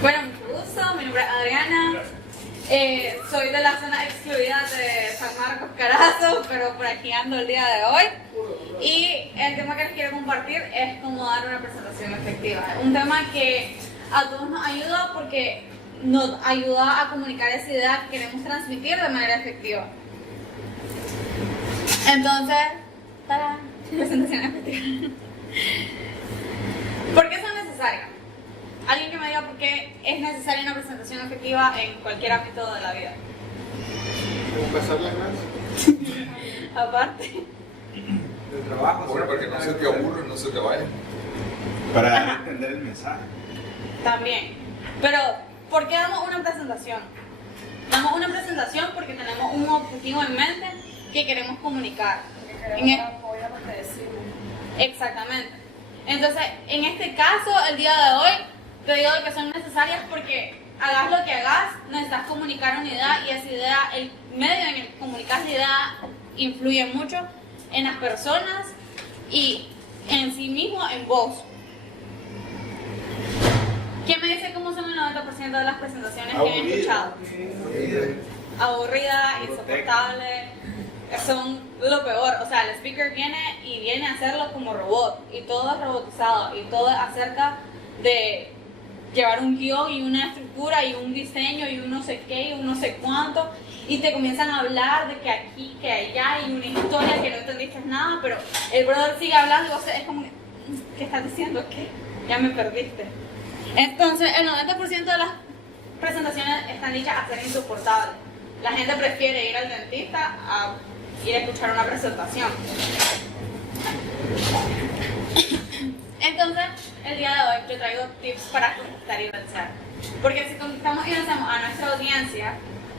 Bueno, mucho gusto, mi nombre es Adriana, soy de la zona excluida de San Marcos Carazo, pero por aquí ando el día de hoy. Y el tema que les quiero compartir es cómo dar una presentación efectiva. Un tema que a todos nos ayuda porque nos ayuda a comunicar esa idea que queremos transmitir de manera efectiva. Entonces, para presentación efectiva. ¿Por qué son necesarias? Alguien que me diga por qué es necesaria una presentación efectiva en cualquier ámbito de la vida. Empezar la clase. Aparte. De trabajo. Bueno, para que no se te aburra, no se te vaya. Para dar a entender el mensaje. También. Pero, ¿por qué damos una presentación? Damos una presentación porque tenemos un objetivo en mente que queremos comunicar. Apoyar lo que decimos. Exactamente. Entonces, en este caso, el día de hoy, te digo que son necesarias porque hagas lo que hagas, necesitas comunicar una idea y esa idea, el medio en el que comunicas la idea influye mucho en las personas y en sí mismo, en vos. ¿Quién me dice cómo son el 90% de las presentaciones que he escuchado? Aburrida, insoportable, son lo peor. O sea, el speaker viene a hacerlo como robot y todo es robotizado y todo es acerca de llevar un guión y una estructura y un diseño y un no sé qué y un no sé cuánto y te comienzan a hablar de que aquí, que allá y una historia que no entendiste nada, pero el brother sigue hablando y vos es como, ¿qué estás diciendo? ¿Qué? Ya me perdiste. Entonces, el 90% de las presentaciones están dichas a ser insoportables. La gente prefiere ir al dentista a ir a escuchar una presentación. Entonces, el día de hoy yo traigo tips para conquistar y vencer. Porque si conquistamos y vencemos a nuestra audiencia,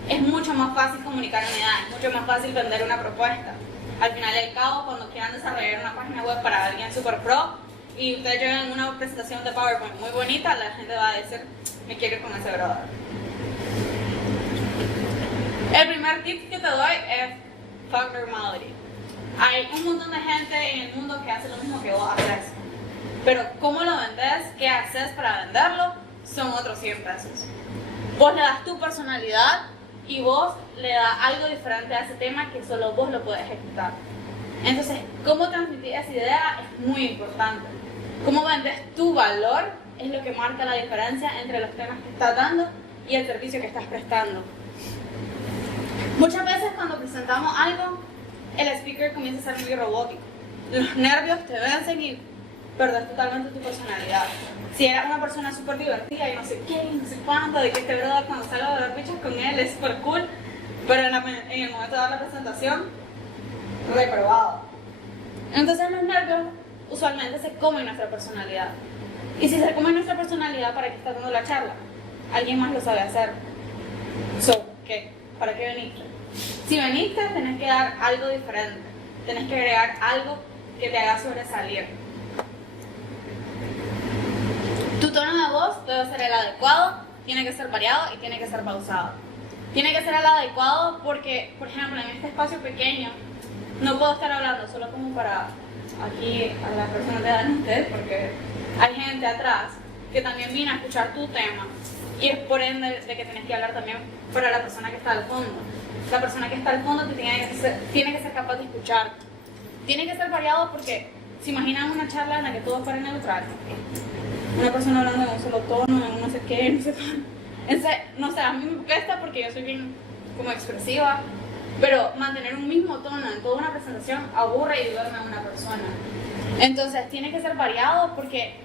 es mucho más fácil comunicar una idea, es mucho más fácil vender una propuesta. Al final del cabo, cuando quieran desarrollar una página web para alguien super pro y ustedes llegan a una presentación de PowerPoint muy bonita, la gente va a decir, me quiero ir con ese brother. El primer tip que te doy es fuck normality. Hay un montón de gente en el mundo que hace lo mismo que vos haces. Pero cómo lo vendes, qué haces para venderlo, son otros 100 pesos. Vos le das tu personalidad y vos le das algo diferente a ese tema que solo vos lo puedes ejecutar. Entonces, cómo transmitir esa idea es muy importante. Cómo vendes tu valor es lo que marca la diferencia entre los temas que estás dando y el servicio que estás prestando. Muchas veces cuando presentamos algo, el speaker comienza a ser muy robótico. Los nervios te vencen y perder totalmente tu personalidad. Si eras una persona súper divertida y no sé qué, no sé cuánto, de que este brother cuando salgo de ver bichos con él es súper cool, pero en el momento de dar la presentación, reprobado. Entonces los nervios usualmente se comen nuestra personalidad. Y si se comen nuestra personalidad, ¿para qué está dando la charla? Alguien más lo sabe hacer. ¿Qué? ¿Para qué veniste? Si veniste, tenés que dar algo diferente. Tenés que agregar algo que te haga sobresalir. Tu tono de voz debe ser el adecuado, tiene que ser variado y tiene que ser pausado. Tiene que ser el adecuado porque, por ejemplo, en este espacio pequeño, no puedo estar hablando solo como para aquí a las personas de ustedes, porque hay gente atrás que también viene a escuchar tu tema y es por ende de que tienes que hablar también para la persona que está al fondo. La persona que está al fondo tiene que ser capaz de escuchar. Tiene que ser variado porque se imaginan una charla en la que todo fuera neutral. Una persona hablando en un solo tono, en un no sé qué, no sé cuánto. No sé, a mí me cuesta porque yo soy bien como expresiva, pero mantener un mismo tono en toda una presentación aburre y duerme a una persona. Entonces tiene que ser variado porque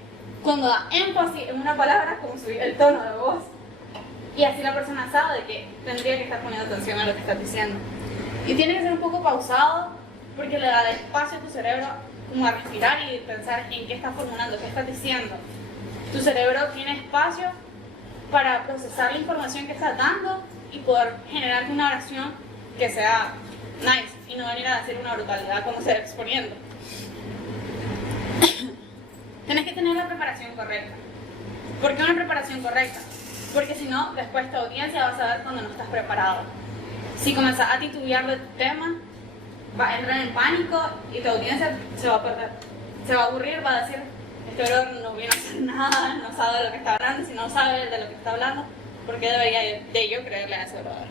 cuando da énfasis en una palabra, como subir el tono de voz, y así la persona sabe de que tendría que estar poniendo atención a lo que estás diciendo. Y tiene que ser un poco pausado porque le da espacio a tu cerebro como a respirar y pensar en qué estás formulando, qué estás diciendo. Tu cerebro tiene espacio para procesar la información que estás dando y poder generarte una oración que sea nice y no venir a decir una brutalidad cuando se esté exponiendo. Tienes que tener la preparación correcta. ¿Por qué una preparación correcta? Porque si no, después tu audiencia va a saber cuando no estás preparado. Si comenzás a titubear de tu tema, va a entrar en pánico y tu audiencia se va a perder. Se va a aburrir, va a decir, este brother no vino a hacer nada, no sabe de lo que está hablando, y si no sabe de lo que está hablando, ¿por qué debería de yo creerle a ese brother?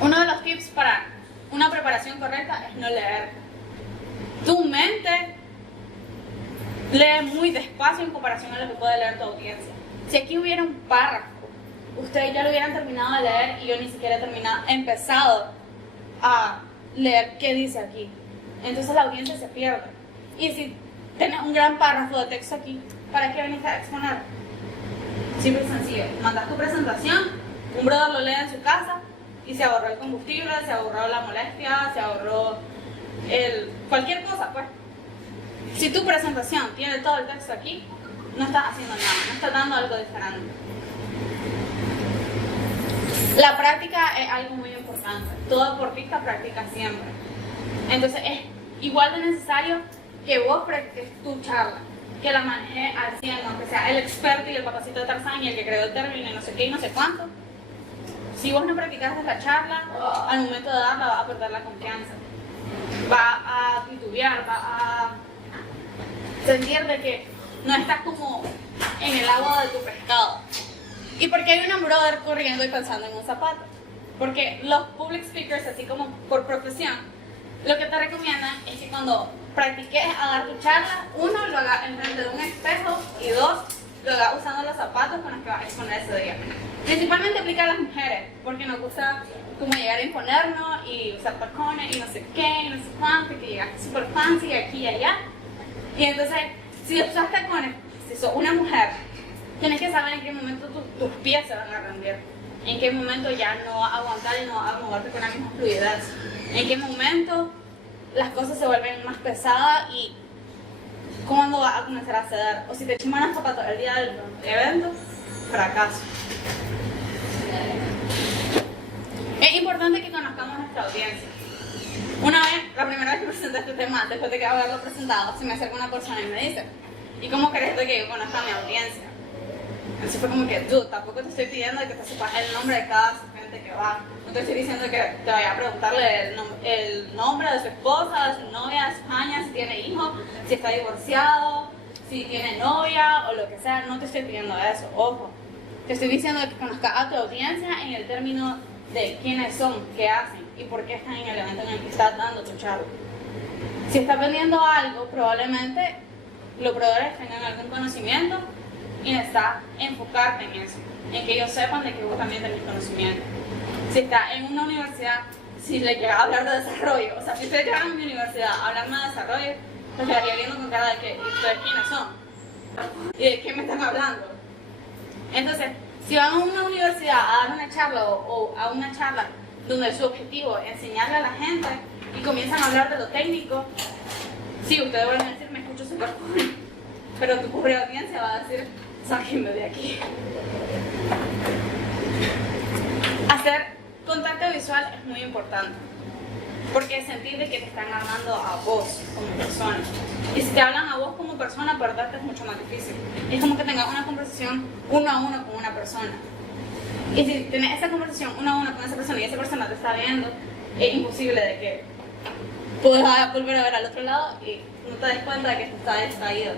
Uno de los tips para una preparación correcta es no leer. Tu mente lee muy despacio en comparación a lo que puede leer tu audiencia. Si aquí hubiera un párrafo, ustedes ya lo hubieran terminado de leer y yo ni siquiera he empezado a leer qué dice aquí. Entonces la audiencia se pierde. Y si tienes un gran párrafo de texto aquí, ¿para qué veniste a exponer? Simple y sencillo. Mandas tu presentación, un brother lo lee en su casa y se ahorró el combustible, se ahorró la molestia, se ahorró cualquier cosa, pues. Si tu presentación tiene todo el texto aquí, no estás haciendo nada, no estás dando algo diferente. La práctica es algo muy importante. Todo deportista practica siempre. Entonces es igual de necesario que vos practiques tu charla, que la manejes al 100, aunque sea el experto y el papacito de Tarzán y el que creó el término y no sé qué y no sé cuánto. Si vos no practicaste la charla, al momento de darla vas a perder la confianza. Va a titubear, va a sentir de que no estás como en el agua de tu pescado. ¿Y por qué hay un brother corriendo y pensando en un zapato? Porque los public speakers, así como por profesión, lo que te recomiendan es que cuando practiques a dar tu charla, uno, lo hagas enfrente de un espejo y dos, lo hagas usando los zapatos con los que vas a exponer ese día. Principalmente aplica a las mujeres, porque nos gusta como llegar a imponernos y usar tacones y no sé qué, y no sé cuánto, y que llegaste super fancy aquí y allá. Y entonces, si usas tacones, si sos una mujer, tienes que saber en qué momento tus pies se van a rendir, en qué momento ya no vas a aguantar y no vas a moverte con la misma fluidez, en qué momento las cosas se vuelven más pesadas y cuándo vas a comenzar a ceder. O si te chiman los zapatos el día del evento, fracaso. Es importante que conozcamos nuestra audiencia. Una vez, la primera vez que presenté este tema, después de haberlo presentado, se me acerca una persona y me dice: ¿y cómo crees tú que yo conozca a mi audiencia? Así fue como que, tú, tampoco te estoy pidiendo que te sepas el nombre de cada gente que va. No te estoy diciendo que te vaya a preguntarle el nombre de su esposa, de su novia, de España, si tiene hijos, si está divorciado, si tiene novia o lo que sea. No te estoy pidiendo eso, ojo. Te estoy diciendo que conozcas a tu audiencia en el término de quiénes son, qué hacen y por qué están en el evento en el que estás dando tu charla. Si estás vendiendo algo, probablemente los proveedores tengan algún conocimiento y necesitas enfocarte en eso, en que ellos sepan de que vos también tenés conocimiento. Si estás en una universidad, si le llegas a hablar de desarrollo, o sea, si ustedes llegan a mi universidad a hablarme de desarrollo, pues quedaría viendo con cara de que ustedes quiénes son y de qué me están hablando. Entonces, si van a una universidad a dar una charla o a una charla donde su objetivo es enseñarle a la gente y comienzan a hablar de lo técnico, sí, ustedes van a decir, me escucho súper cool, pero tu pobre audiencia va a decir, sáquenme de aquí. Hacer contacto visual es muy importante, porque sentir de que te están hablando a vos como persona. Y si te hablan a vos como persona, perderte es mucho más difícil. Es como que tengas una conversación uno a uno con una persona. Y si tienes esa conversación uno a uno con esa persona y esa persona te está viendo, es imposible de que puedas volver a ver al otro lado y no te des cuenta de que estás distraído.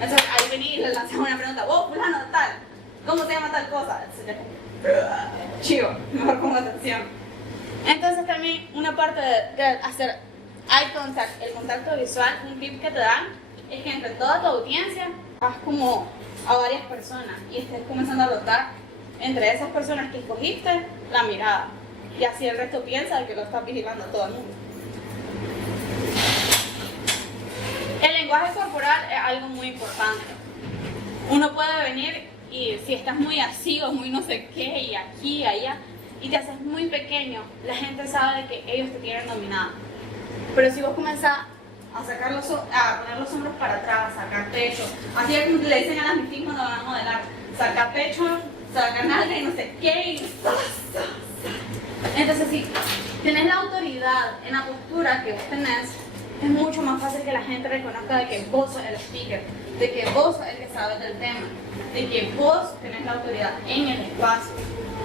Entonces ahí vení y le lanzas una pregunta: vos, fulano, tal, ¿cómo se llama tal cosa? Chivo, mejor pongo atención. Entonces también una parte de hacer eye contact, el contacto visual, un tip que te dan es que entre toda tu audiencia vas como a varias personas y estés comenzando a rotar entre esas personas que escogiste la mirada, y así el resto piensa que lo estás vigilando a todo el mundo. El lenguaje corporal es algo muy importante. Uno puede venir y si estás muy así o muy no sé qué y aquí y allá y te haces muy pequeño, la gente sabe de que ellos te tienen dominado. Pero si vos comenzás a poner los hombros para atrás, sacar pecho, así es como le dicen a las mitis cuando van a modelar, saca pecho, saca nalga y no sé qué y... Entonces si tenés la autoridad en la postura que vos tenés, es mucho más fácil que la gente reconozca de que vos sos el speaker, de que vos sos el que sabe del tema, de que vos tenés la autoridad en el espacio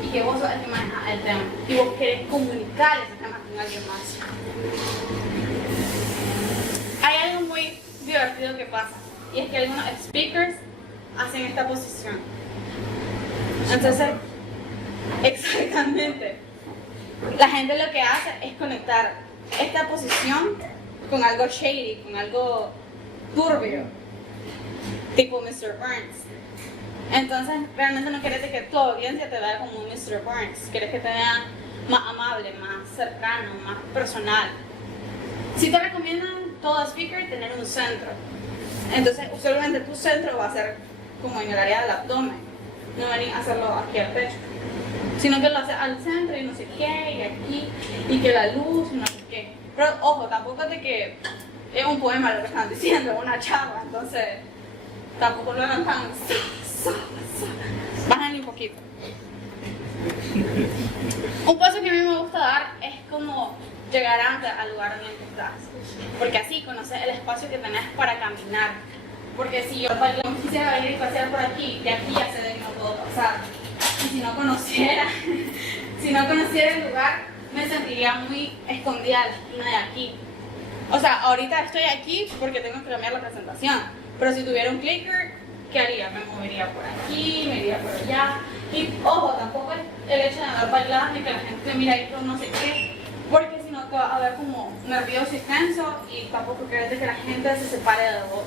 y que vos sos el que maneja el tema y vos querés comunicar ese tema con alguien más. Hay algo muy divertido que pasa. Y es que algunos speakers hacen esta posición. Entonces, exactamente. La gente lo que hace es conectar esta posición con algo shady, con algo turbio, tipo Mr. Burns. Entonces, realmente no quieres que tu audiencia te vea como un Mr. Burns, quieres que te vean más amable, más cercano, más personal. Si te recomiendan todo speaker tener un centro. Entonces, usualmente tu centro va a ser como en el área del abdomen, no venir a hacerlo aquí al pecho, sino que lo haces al centro y no sé qué, y aquí, y que la luz, y no sé qué. Pero ojo, tampoco es de que es un poema lo que están diciendo, es una charla, entonces tampoco lo hagan tan... Bájale un poquito. Un paso que a mí me gusta dar es como llegar antes al lugar en el que estás, porque así conoces el espacio que tenés para caminar. Porque si yo quisiera venir y pasear por aquí, de aquí ya sé de que no puedo pasar. Y si no conociera, el lugar, me sentiría muy escondida a la esquina de aquí. O sea, ahorita estoy aquí porque tengo que cambiar la presentación, pero si tuviera un clicker, ¿qué haría? Me movería por aquí, me iría por allá. Y ojo, tampoco es el hecho de andar bailando y que la gente te mira ahí pero no sé qué, porque si no te va a ver como nervioso y tenso, y tampoco querés que la gente se separe de vos.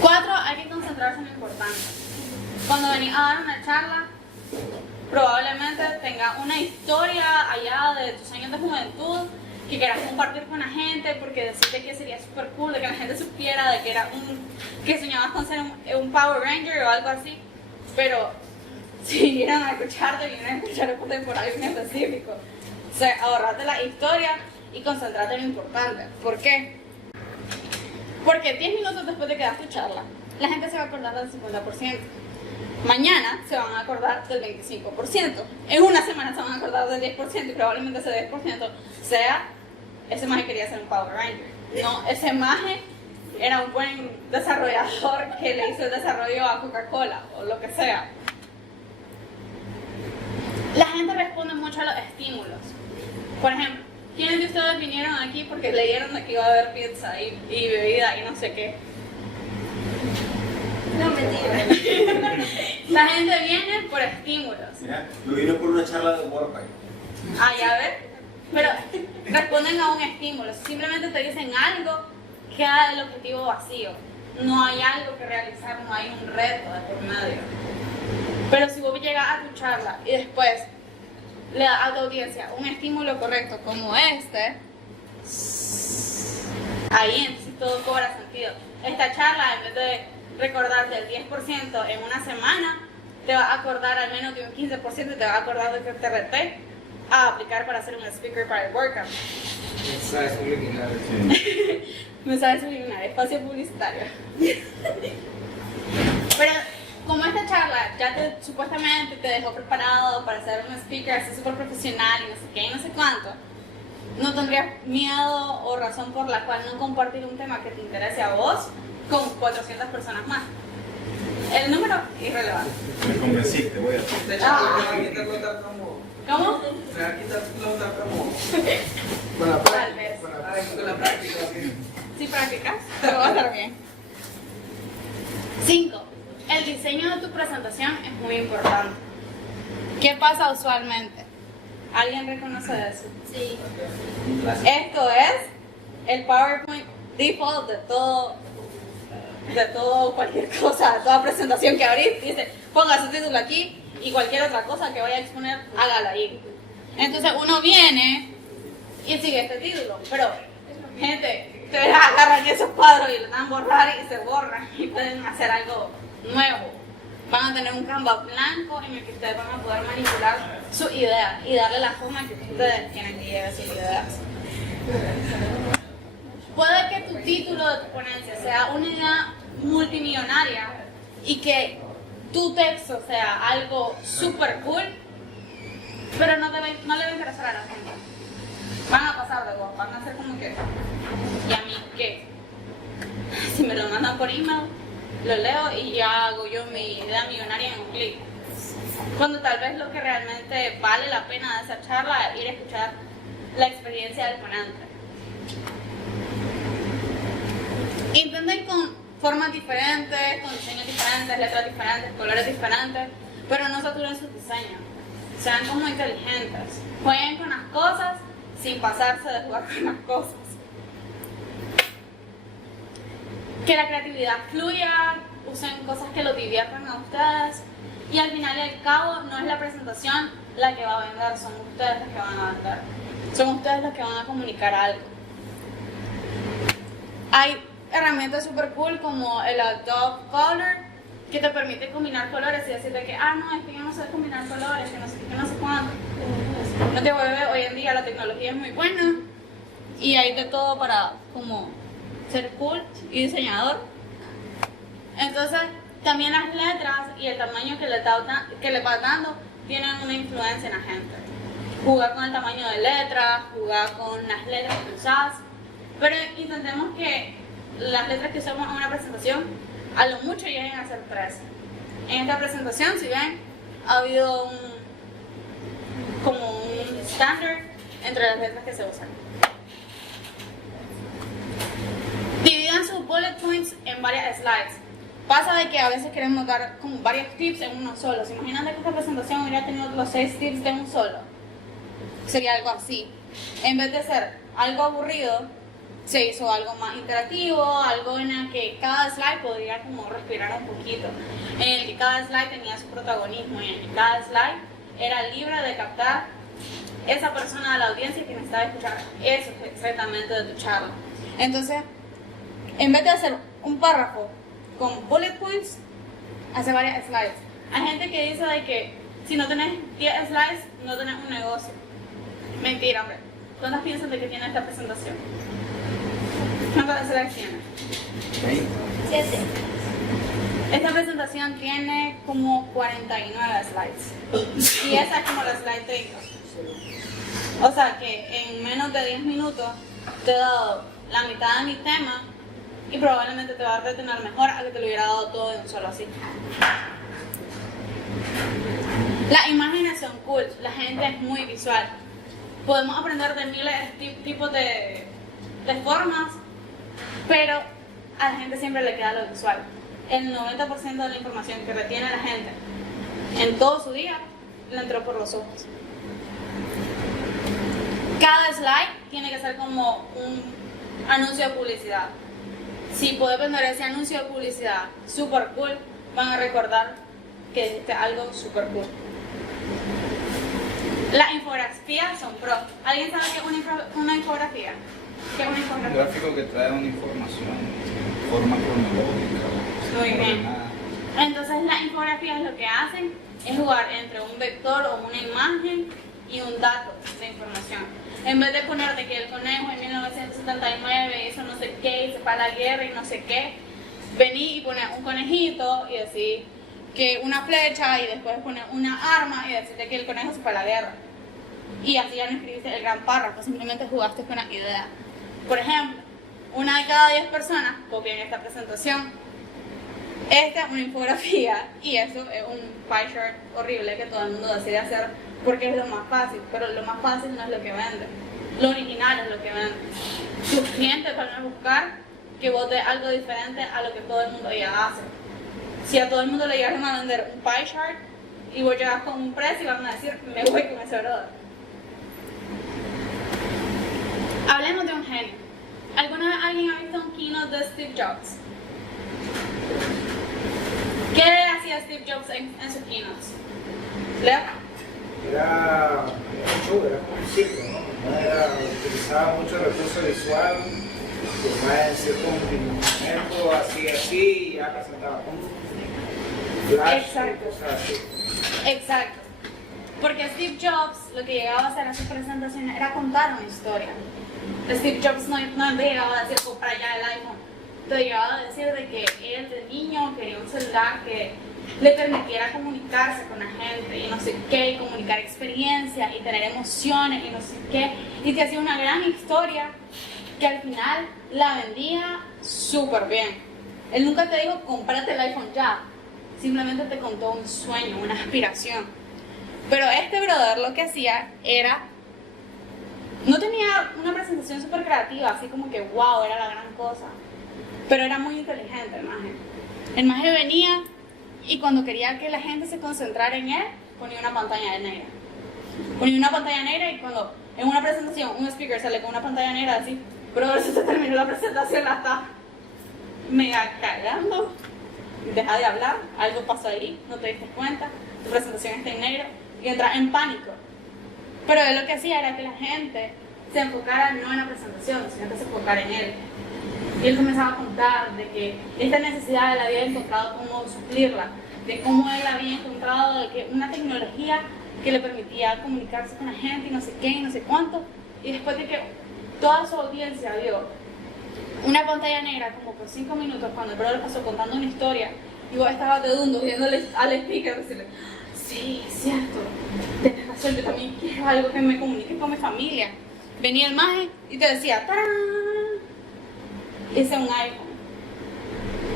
4, hay que concentrarse en lo importante. Cuando venís a dar una charla, probablemente tengas una historia allá de tus años de juventud que quieras compartir con la gente, porque decirte que sería súper cool, de que la gente supiera de que que soñabas con ser un Power Ranger o algo así. Pero si vinieran a escucharte, vinieran a escucharte por algo en específico. O sea, ahorrate la historia y concentrate en lo importante. ¿Por qué? Porque 10 minutos después de que das tu charla, la gente se va a acordar del 50%. Mañana se van a acordar del 25%. En una semana se van a acordar del 10% y probablemente ese 10% sea ese maje quería ser un Power Ranger. No, ese maje era un buen desarrollador que le hizo el desarrollo a Coca-Cola o lo que sea. La gente responde mucho a los estímulos. Por ejemplo, ¿quiénes de ustedes vinieron aquí porque leyeron de que iba a haber pizza y bebida y no sé qué? No, mentira. La gente viene por estímulos. Mira, yo vine por una charla de Warpack. Ah, ya ves. Pero responden a un estímulo. Simplemente te dicen algo que da el objetivo vacío. No hay algo que realizar, no hay un reto de por medio. Pero si vos llegas a tu charla y después le das a tu audiencia un estímulo correcto como este, ahí entonces todo cobra sentido. Esta charla, en vez de recordarte el 10% en una semana, te va a acordar al menos de un 15% y te va a acordar de que te reté a aplicar para ser un speaker para el workout. Mensajes subliminales. Mensajes subliminales, espacio publicitario. Pero como esta charla ya supuestamente te dejó preparado para ser un speaker así súper profesional y no sé qué y no sé cuánto, no tendrías miedo o razón por la cual no compartir un tema que te interese a vos con 400 personas más. El número irrelevante. Me convenciste, voy a hacer. De hecho, me va a quitar los tartamos. ¿Cómo? Me va a quitar los tartamos. Con la Tal vez. Con la práctica. ¿Sí? Si practicas, te va a estar bien. 5. El diseño de tu presentación es muy importante. ¿Qué pasa usualmente? ¿Alguien reconoce eso? Sí. Esto es el PowerPoint default de todo cualquier cosa, de toda presentación que abrís. Dice, ponga su título aquí y cualquier otra cosa que vaya a exponer, hágala ahí. Entonces uno viene y sigue este título, pero gente, ustedes agarran esos cuadros y le dan borrar y se borran y pueden hacer algo nuevo. Van a tener un Canva blanco en el que ustedes van a poder manipular su idea y darle la forma que ustedes quieren que lleve sus ideas. Puede que tu título de tu ponencia sea una idea multimillonaria y que tu texto sea algo super cool, pero no le va a interesar a la gente. Van a pasar de vos, van a hacer como que, ¿y a mí qué? Si me lo mandan por email, lo leo y ya hago yo mi idea millonaria en un clic. Cuando tal vez lo que realmente vale la pena de esa charla es ir a escuchar la experiencia del ponente. Intenten con formas diferentes, con diseños diferentes, letras diferentes, colores diferentes, pero no saturen sus diseños. Sean como inteligentes. Jueguen con las cosas sin pasarse de jugar con las cosas. Que la creatividad fluya, usen cosas que los diviertan a ustedes. Y al final y al cabo, no es la presentación la que va a vender, son ustedes los que van a vender. Son ustedes los que van a comunicar algo. Hay herramientas super cool como el Adobe Color, que te permite combinar colores y decirte que, no, es que yo no sé combinar colores, que no sé qué, que no sé cuánto. No te vuelve, hoy en día la tecnología es muy buena y hay de todo para como ser cool y diseñador. Entonces, también las letras y el tamaño que le vas dando tienen una influencia en la gente. Jugar con el tamaño de letras, jugar con las letras que usas, pero intentemos que las letras que usamos en una presentación a lo mucho lleguen a ser 3. En esta presentación, si ven, ha habido como un estándar entre las letras que se usan. Dividan sus bullet points en varias slides. Pasa de que a veces queremos dar como varios tips en uno solo. ¿Se imaginan que esta presentación hubiera tenido los 6 tips de un solo? Sería algo así. En vez de ser algo aburrido, se hizo algo más interactivo, algo en el que cada slide podría como respirar un poquito, en el que cada slide tenía su protagonismo y en el que cada slide era libre de captar esa persona de la audiencia que necesitaba escuchar eso exactamente de tu charla. Entonces, en vez de hacer un párrafo con bullet points, hace varias slides. Hay gente que dice de que si no tenés 10 slides, no tenés un negocio. Mentira, hombre. ¿Cuántas piensan de que tiene esta presentación? ¿Cuántas slides tiene? 7. Esta presentación tiene como 49 slides. Y esa es como la slide 30. O sea que en menos de 10 minutos te he dado la mitad de mi tema y probablemente te va a retener mejor a que te lo hubiera dado todo de un solo así. Las imágenes son cool, la gente es muy visual. Podemos aprender de miles de tipos de formas, pero a la gente siempre le queda lo visual. El 90% de la información que retiene la gente en todo su día le entró por los ojos. Cada slide tiene que ser como un anuncio de publicidad. Si puedes vender ese anuncio de publicidad super cool, van a recordar que hiciste algo super cool. Las infografías son pro. ¿Alguien sabe qué es una infografía? ¿Qué es una Un infografía? gráfico que trae una información de forma cronológica. Muy bien. ordenada. Entonces las infografías lo que hacen es jugar entre un vector o una imagen y un dato de información. En vez de ponerte que el conejo en 1979 hizo no sé qué y se fue a la guerra y no sé qué, vení y poner un conejito y decir que una flecha y después poner una arma y decirte que el conejo se fue a la guerra. Y así ya no escribiste el gran párrafo, simplemente jugaste con la idea. Por ejemplo, 1 de cada 10 personas copian esta presentación. Esta es una infografía y eso es un pie chart horrible que todo el mundo decide hacer porque es lo más fácil, pero lo más fácil no es lo que vende. Lo original es lo que vende. Tus clientes van a buscar que vos des algo diferente a lo que todo el mundo ya hace. Si a todo el mundo le llegaron a vender un pie chart y vos llegas con un precio y van a decir, me voy con ese brother. Hablemos de un genio. ¿Alguna vez alguien ha visto un keynote de Steve Jobs? ¿Qué hacía Steve Jobs en sus keynotes? ¿Leo? Era mucho, era como un ciclo, ¿no? Utilizaba mucho recurso visual, más en cierto movimiento, así, y ya presentaba un flash, Exacto. cosas así. Exacto. Porque Steve Jobs lo que llegaba a hacer en sus presentaciones era contar una historia. Steve Jobs no llegaba a decir comprar ya el iPhone, te llegaba a decir de que él de niño quería un celular que le permitiera comunicarse con la gente y no sé qué, y comunicar experiencias y tener emociones y no sé qué, y te hacía una gran historia que al final la vendía súper bien. Él nunca te dijo cómprate el iPhone ya, simplemente te contó un sueño, una aspiración. Pero este brother lo que hacía era No tenía una presentación súper creativa, así como que wow, era la gran cosa. Pero era muy inteligente el maje. El maje venía y cuando quería que la gente se concentrara en él, ponía una pantalla negra. Ponía una pantalla negra y cuando en una presentación un speaker sale con una pantalla negra así, pero si se terminó la presentación, la está mega cagando. Deja de hablar, algo pasó ahí, no te diste cuenta, tu presentación está en negro y entras en pánico. Pero él lo que hacía era que la gente se enfocara no en la presentación, sino que se enfocara en él. Y él comenzaba a contar de que esta necesidad él había encontrado cómo suplirla, de cómo él había encontrado de que una tecnología que le permitía comunicarse con la gente y no sé qué y no sé cuánto. Y después de que toda su audiencia vio una pantalla negra como por 5 minutos cuando el brother pasó contando una historia y vos estabas de dundo viéndole al speaker decirle, sí, es cierto, tenés razón, yo también quiero algo que me comunique con mi familia. Venía el maje y te decía, ¡tarán! Ese es un iPhone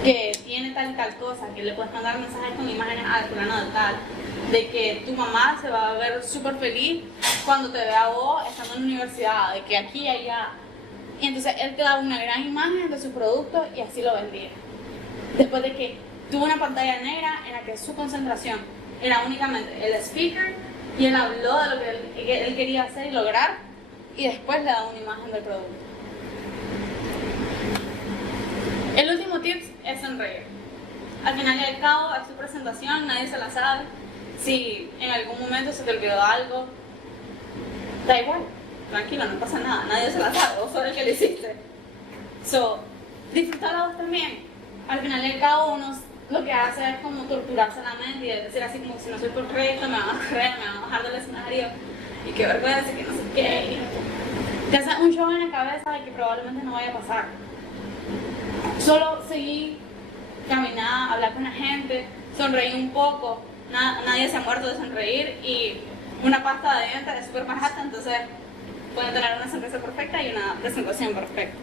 que tiene tal y tal cosa, que le puedes mandar mensajes con imágenes al fulano de tal, de que tu mamá se va a ver súper feliz cuando te vea vos estando en la universidad, de que aquí y allá. Y entonces él te daba una gran imagen de su producto y así lo vendía. Después de que tuvo una pantalla negra en la que su concentración era únicamente el speaker y él habló de lo que él quería hacer y lograr y después le daba una imagen del producto. El último tip es sonreír. Al final y al cabo, es su presentación, nadie se la sabe. Si en algún momento se te olvidó algo, da igual. Tranquilo, no pasa nada, nadie se la sabe, vos sos el que lo hiciste. So, disfrutarla vos también. Al final y al cabo, uno lo que hace es como torturarse la mente y decir así como si no soy perfecto, me van a creer, me van a bajar del escenario y qué vergüenza, que no sé qué. Te hace un show en la cabeza de que probablemente no vaya a pasar. Solo seguir, caminar, hablar con la gente, sonreír un poco. Nadie se ha muerto de sonreír y una pasta de dientes es súper barata, entonces pueden tener una sonrisa perfecta y una presentación perfecta.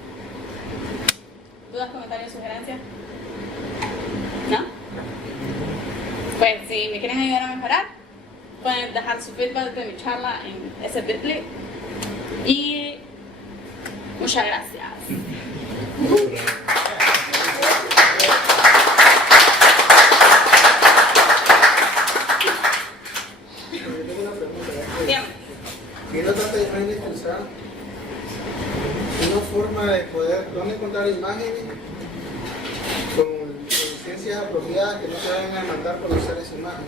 ¿Dudas, comentarios, sugerencias? ¿No? Pues si me quieren ayudar a mejorar, pueden dejar su feedback de mi charla en ese Bitly. Y muchas gracias. Yo tengo una pregunta. Dígame. Viendo tantas imágenes que usan, una forma de poder, ¿dónde encontrar imágenes con licencias apropiadas que no se vayan a mandar por usar esa imagen?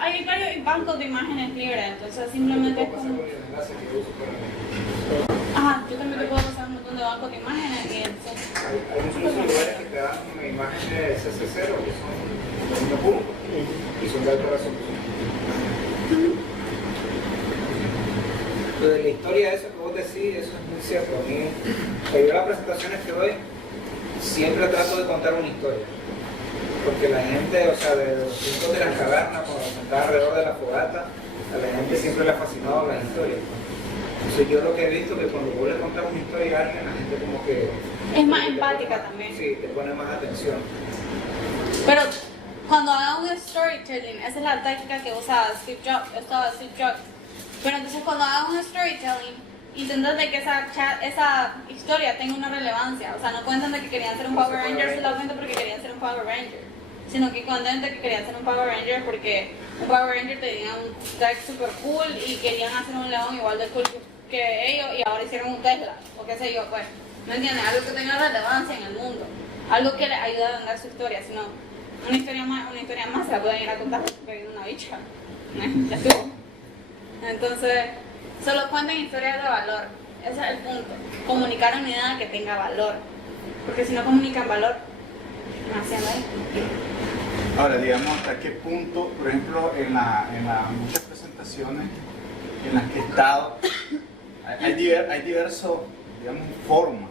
Hay varios bancos de imágenes libres, entonces simplemente es como... Ajá, yo también te puedo pasar un montón de bancos de imágenes y entonces... Hay muchos lugares que te dan imágenes CC0 que son de punto y son de alta resolución. Lo de la historia, eso que vos decís, eso es muy cierto. A mí, yo las presentaciones que doy, siempre trato de contar una historia. Porque la gente, o sea, de los tiempos de las cavernas, cuando se sentaba alrededor de la fogata, a la gente siempre le ha fascinado las historias. Entonces yo lo que he visto es que cuando vos le contás una historia a alguien, la gente como que... Es más empática también. Sí, te pone más atención. Pero cuando haga un storytelling, esa es la táctica que usa Steve Jobs, Pero entonces cuando haga un storytelling, intentas de que esa historia tenga una relevancia. O sea, no cuentan de que querían ser un Power Ranger solamente porque querían ser un Power Ranger, sino que cuentan de que querían ser un Power Ranger porque un Power Ranger tenía un tag super cool y querían hacer un león igual de cool que ellos y ahora hicieron un Tesla, o qué sé yo, pues. ¿Me entiendes? Algo que tenga relevancia en el mundo, algo que les ayude a vender su historia, sino una historia más se la pueden ir a contar porque viene una bicha. Ya estuvo. Entonces, solo cuenten historias de valor. Ese es el punto. Comunicar una idea que tenga valor. Porque si no comunican valor, no hacen nada. Ahora, digamos, hasta qué punto, por ejemplo, en muchas presentaciones en las que he estado, hay diversas, digamos, formas.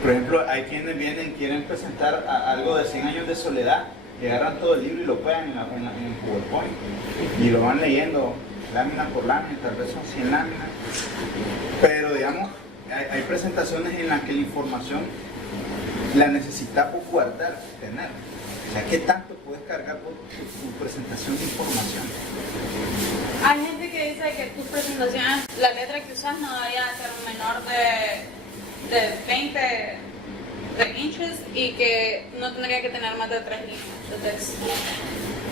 Por ejemplo, hay quienes vienen, quieren presentar algo de 100 años de soledad, y agarran todo el libro y lo pegan en PowerPoint y lo van leyendo lámina por lámina, tal vez son 100 láminas, pero digamos, hay presentaciones en las que la información la necesitas guardar, tener. O sea, ¿qué tanto puedes cargar por tu presentación de información? Hay gente que dice dice que tus presentaciones, la letra que usas no debería ser menor de 20 de inches y que no tendría que tener más de 3 líneas de texto.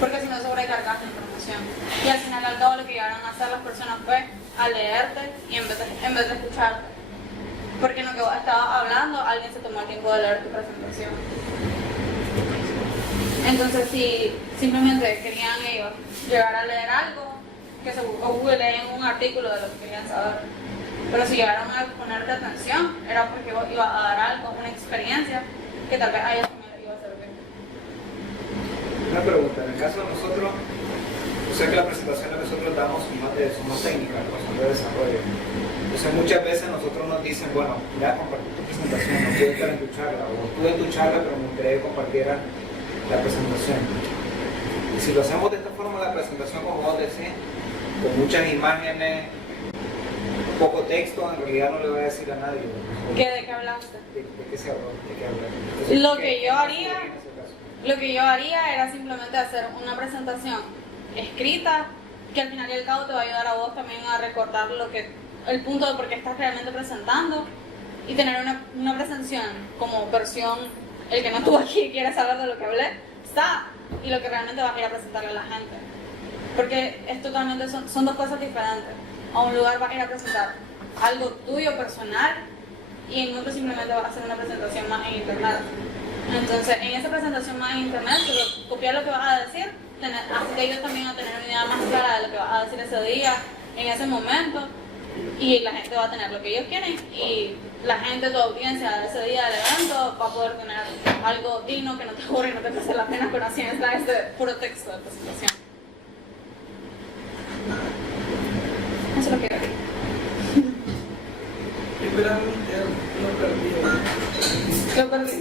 Porque si no sobrecargas la información. Y al final al cabo lo que llegaron a hacer las personas fue a leerte y en vez de escucharte. Porque en lo que vos estabas hablando, alguien se tomó el tiempo de leer tu presentación. Entonces, si simplemente querían ellos llegar a leer algo, que se buscó Google en un artículo de lo que querían saber. Pero si llegaron a ponerte atención, era porque vos ibas a dar algo, una experiencia, que tal vez a ellos también les iba a servir. Una pregunta, en el caso de nosotros, yo sé que las presentaciones que nosotros damos son más técnicas, pues, son de desarrollo. Entonces muchas veces nosotros nos dicen, bueno, ya compartí tu presentación, no pude estar en tu charla, o estuve en tu charla, pero me gustaría que compartieras la presentación. Y si lo hacemos de esta forma, la presentación, como vos decís, con muchas imágenes, poco texto, en realidad no le voy a decir a nadie. ¿De qué hablaste? ¿De qué se habló? ¿De qué hablaste? Entonces, Lo que yo haría, en ese caso? lo que yo haría era simplemente hacer una presentación escrita que al final y al cabo te va a ayudar a vos también a recordar el punto de por qué estás realmente presentando y tener una presentación como versión, el que no estuvo aquí y quiere saber de lo que hablé, está, y lo que realmente vas a ir a presentarle a la gente. Porque es totalmente, son dos cosas diferentes. A un lugar vas a ir a presentar algo tuyo personal y en otro simplemente vas a hacer una presentación más en internet. Entonces, en esa presentación más en internet, solo copiar lo que vas a decir, así que ellos también van a tener una idea más clara de lo que vas a decir ese día, en ese momento, y la gente va a tener lo que ellos quieren, y la gente, tu audiencia de ese día del evento va a poder tener algo digno que no te aburre y no te pase la pena con 100 slides de puro texto de presentación. Eso es lo que yo haría. Espera, lo perdí. Lo perdí.